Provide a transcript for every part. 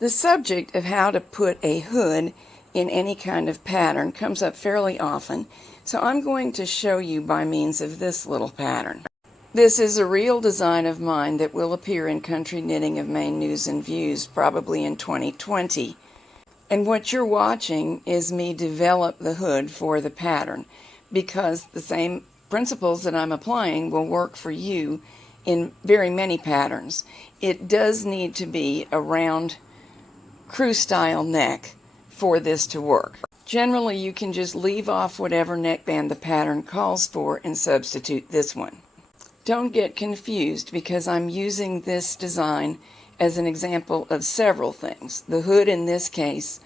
The subject of how to put a hood in any kind of pattern comes up fairly often, so I'm going to show you by means of this little pattern. This is a real design of mine that will appear in Country Knitting of Maine News and Views probably in 2020. And what you're watching is me develop the hood for the pattern, because the same principles that I'm applying will work for you in very many patterns. It does need to be a round crew style neck for this to work. Generally, you can just leave off whatever neckband the pattern calls for and substitute this one. Don't get confused, because I'm using this design as an example of several things. The hood in this case,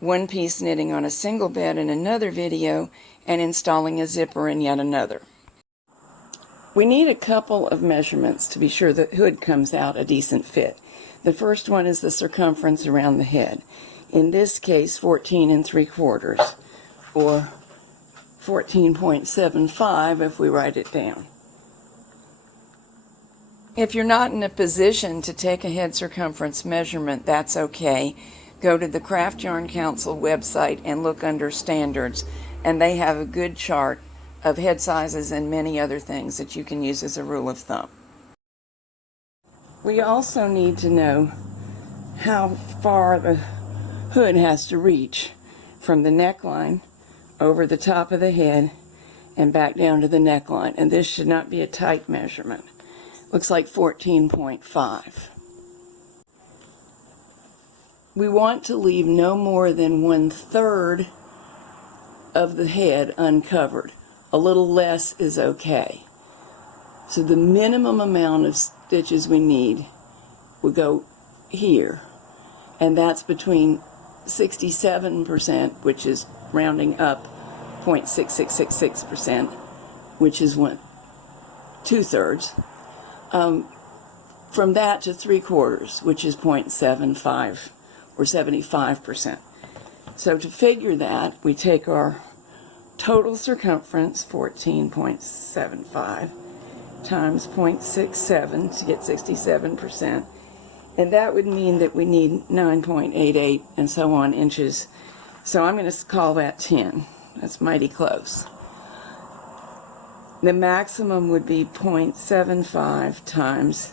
one-piece knitting on a single bed in another video, and installing a zipper in yet another. We need a couple of measurements to be sure the hood comes out a decent fit. The first one is the circumference around the head. In this case, 14 3/4, or 14.75 if we write it down. If you're not in a position to take a head circumference measurement, that's okay. Go to the Craft Yarn Council website and look under Standards, and they have a good chart of head sizes and many other things that you can use as a rule of thumb. We also need to know how far the hood has to reach from the neckline over the top of the head and back down to the neckline, and this should not be a tight measurement. Looks like 14.5. We want to leave no more than 1/3 of the head uncovered. A little less is okay. So the minimum amount of stitches we need will go here, and that's between 67%, which is rounding up 0.6666%, which is 2/3. From that to 3/4, which is 0.75 or 75%. So to figure that, we take our total circumference, 14.75, times 0.67 to get 67%, and that would mean that we need 9.88 and so on inches. So I'm going to call that 10. That's mighty close. The maximum would be 0.75 times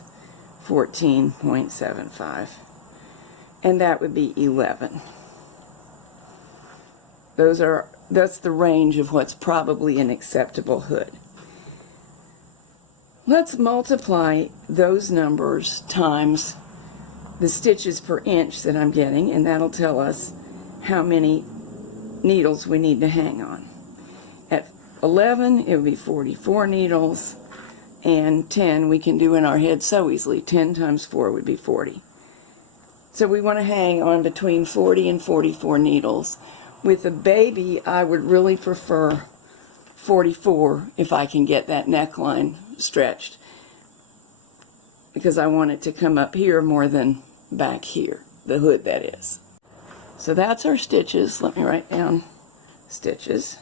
14.75, and that would be 11. That's the range of what's probably an acceptable hood. Let's multiply those numbers times the stitches per inch that I'm getting, and that'll tell us how many needles we need to hang on. At 11, it would be 44 needles, and 10 we can do in our head so easily. 10 times 4 would be 40. So we want to hang on between 40 and 44 needles. With a baby, I would really prefer 44 if I can get that neckline stretched, because I want it to come up here more than back here, the hood that is. So that's our stitches. Let me write down stitches.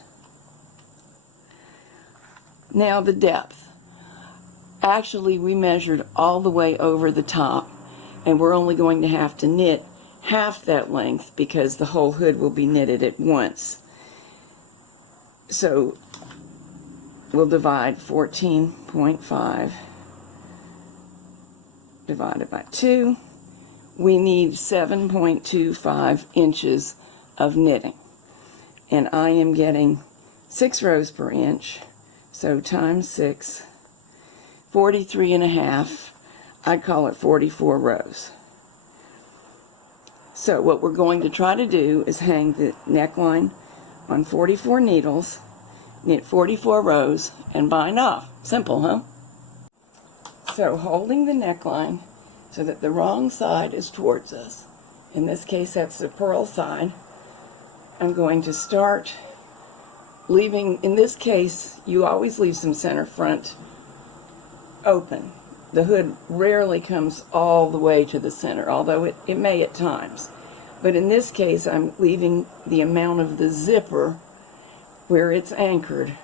Now the depth. Actually, we measured all the way over the top, and we're only going to have to knit half that length because the whole hood will be knitted at once. So we'll divide 14.5 divided by 2. We need 7.25 inches of knitting, and I am getting 6 rows per inch, so times 6, 43.5. I'd call it 44 rows. So what we're going to try to do is hang the neckline on 44 needles, knit 44 rows, and bind off. Simple, huh? So holding the neckline so that the wrong side is towards us, in this case that's the purl side, I'm going to start leaving, in this case you always leave some center front open. The hood rarely comes all the way to the center, although it may at times. But in this case, I'm leaving the amount of the zipper where it's anchored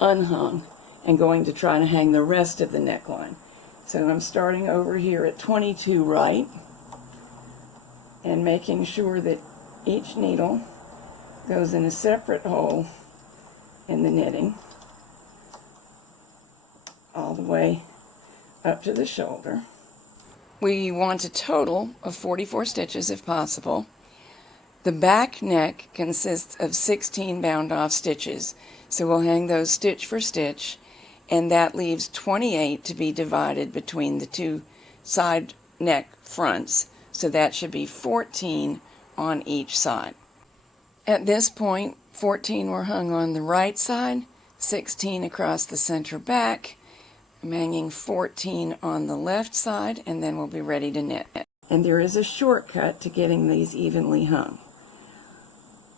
unhung and going to try to hang the rest of the neckline. So I'm starting over here at 22 right, and making sure that each needle goes in a separate hole in the knitting all the way up to the shoulder. We want a total of 44 stitches if possible. The back neck consists of 16 bound off stitches, so we'll hang those stitch for stitch, and that leaves 28 to be divided between the two side neck fronts, so that should be 14 on each side. At this point, 14 were hung on the right side, 16 across the center back. I'm hanging 14 on the left side, and then we'll be ready to knit. And there is a shortcut to getting these evenly hung.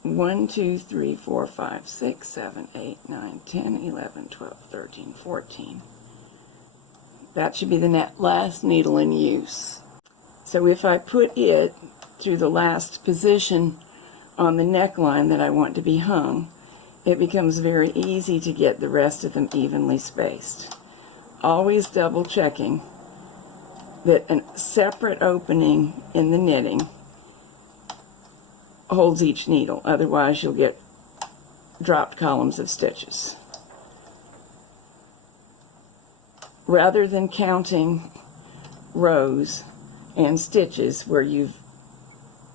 1, 2, 3, 4, 5, 6, 7, 8, 9, 10, 11, 12, 13, 14. That should be the last needle in use. So if I put it through the last position on the neckline that I want to be hung, it becomes very easy to get the rest of them evenly spaced. Always double checking that a separate opening in the knitting holds each needle, otherwise you'll get dropped columns of stitches. Rather than counting rows and stitches where you've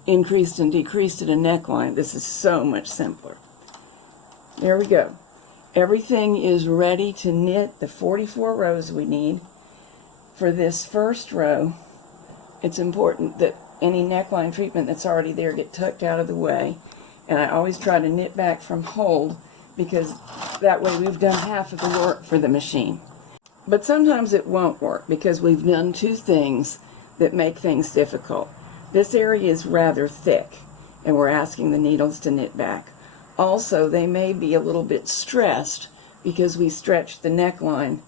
increased and decreased at a neckline, this is so much simpler. There we go. Everything is ready to knit the 44 rows we need. For this first row, it's important that any neckline treatment that's already there get tucked out of the way, and I always try to knit back from hold, because that way we've done half of the work for the machine. But sometimes it won't work because we've done two things that make things difficult. This area is rather thick, and we're asking the needles to knit back. Also, they may be a little bit stressed because we stretched the neckline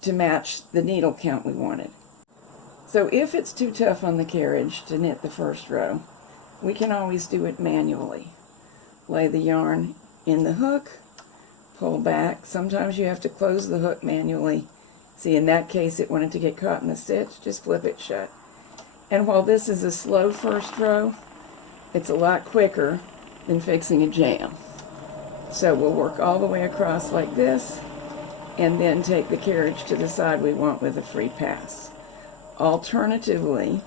to match the needle count we wanted. So if it's too tough on the carriage to knit the first row, we can always do it manually. Lay the yarn in the hook, pull back. Sometimes you have to close the hook manually. See, in that case, it wanted to get caught in the stitch. Just flip it shut. And while this is a slow first row, it's a lot quicker than fixing a jam. So we'll work all the way across like this, and then take the carriage to the side we want with a free pass. Alternatively,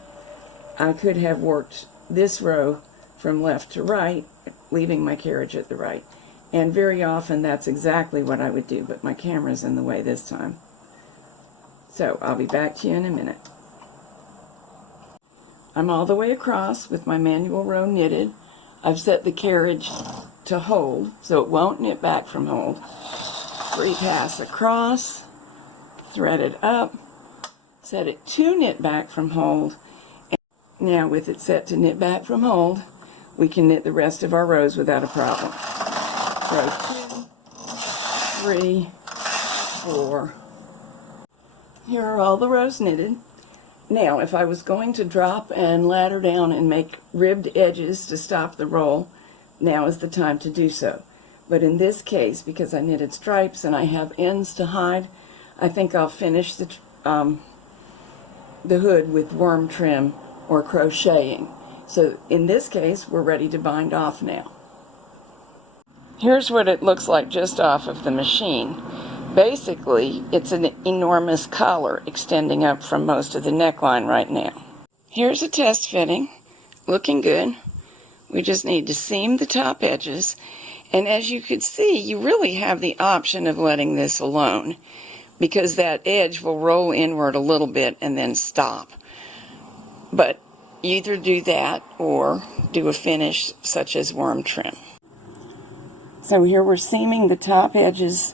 I could have worked this row from left to right, leaving my carriage at the right. And very often that's exactly what I would do, but my camera's in the way this time. So I'll be back to you in a minute. I'm all the way across with my manual row knitted. I've set the carriage to hold, so it won't knit back from hold. Free pass across, thread it up, set it to knit back from hold. And now with it set to knit back from hold, we can knit the rest of our rows without a problem. Row 2, 3, 4. Here are all the rows knitted. Now, if I was going to drop and ladder down and make ribbed edges to stop the roll, now is the time to do so. But in this case, because I knitted stripes and I have ends to hide, I think I'll finish the hood with worm trim or crocheting. So in this case, we're ready to bind off now. Here's what it looks like just off of the machine. Basically, it's an enormous collar extending up from most of the neckline right now. Here's a test fitting, looking good. We just need to seam the top edges, and as you can see, you really have the option of letting this alone, because that edge will roll inward a little bit and then stop. But either do that or do a finish such as worm trim. So here we're seaming the top edges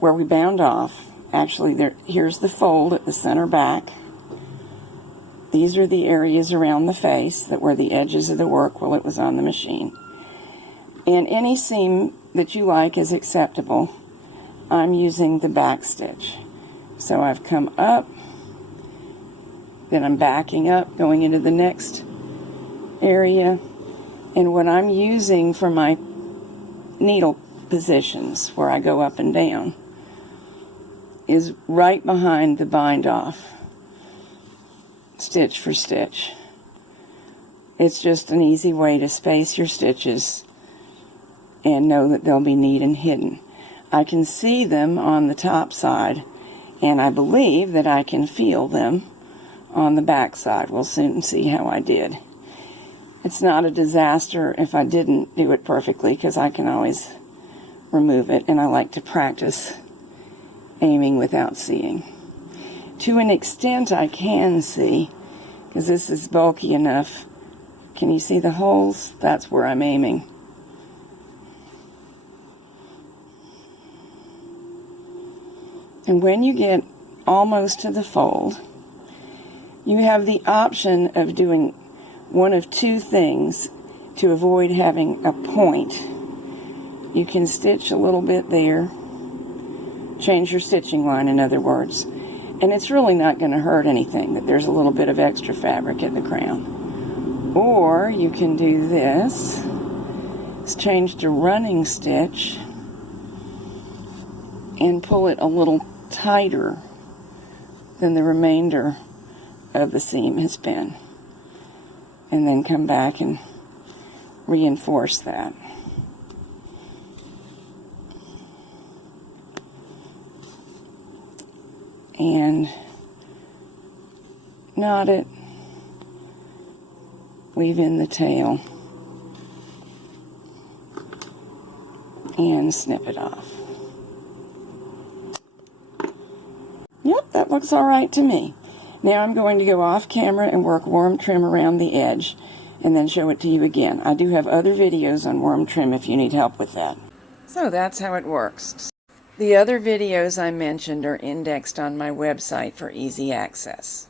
where we bound off. Actually, here's the fold at the center back. These are the areas around the face that were the edges of the work while it was on the machine. And any seam that you like is acceptable. I'm using the back stitch. So I've come up, then I'm backing up, going into the next area. And what I'm using for my needle positions, where I go up and down, is right behind the bind off, stitch for stitch. It's just an easy way to space your stitches and know that they'll be neat and hidden. I can see them on the top side, and I believe that I can feel them on the back side. We'll soon see how I did. It's not a disaster if I didn't do it perfectly, because I can always remove it, and I like to practice aiming without seeing. To an extent I can see, because this is bulky enough. Can you see the holes? That's where I'm aiming. And when you get almost to the fold, you have the option of doing one of two things to avoid having a point. You can stitch a little bit there, change your stitching line, in other words, and it's really not going to hurt anything that there's a little bit of extra fabric at the crown. Or you can do this, it's change to running stitch, and pull it a little tighter than the remainder of the seam has been, and then come back and reinforce that. And knot it, weave in the tail, and snip it off. Yep, that looks all right to me. Now I'm going to go off camera and work worm trim around the edge, and then show it to you again. I do have other videos on worm trim if you need help with that. So that's how it works. The other videos I mentioned are indexed on my website for easy access.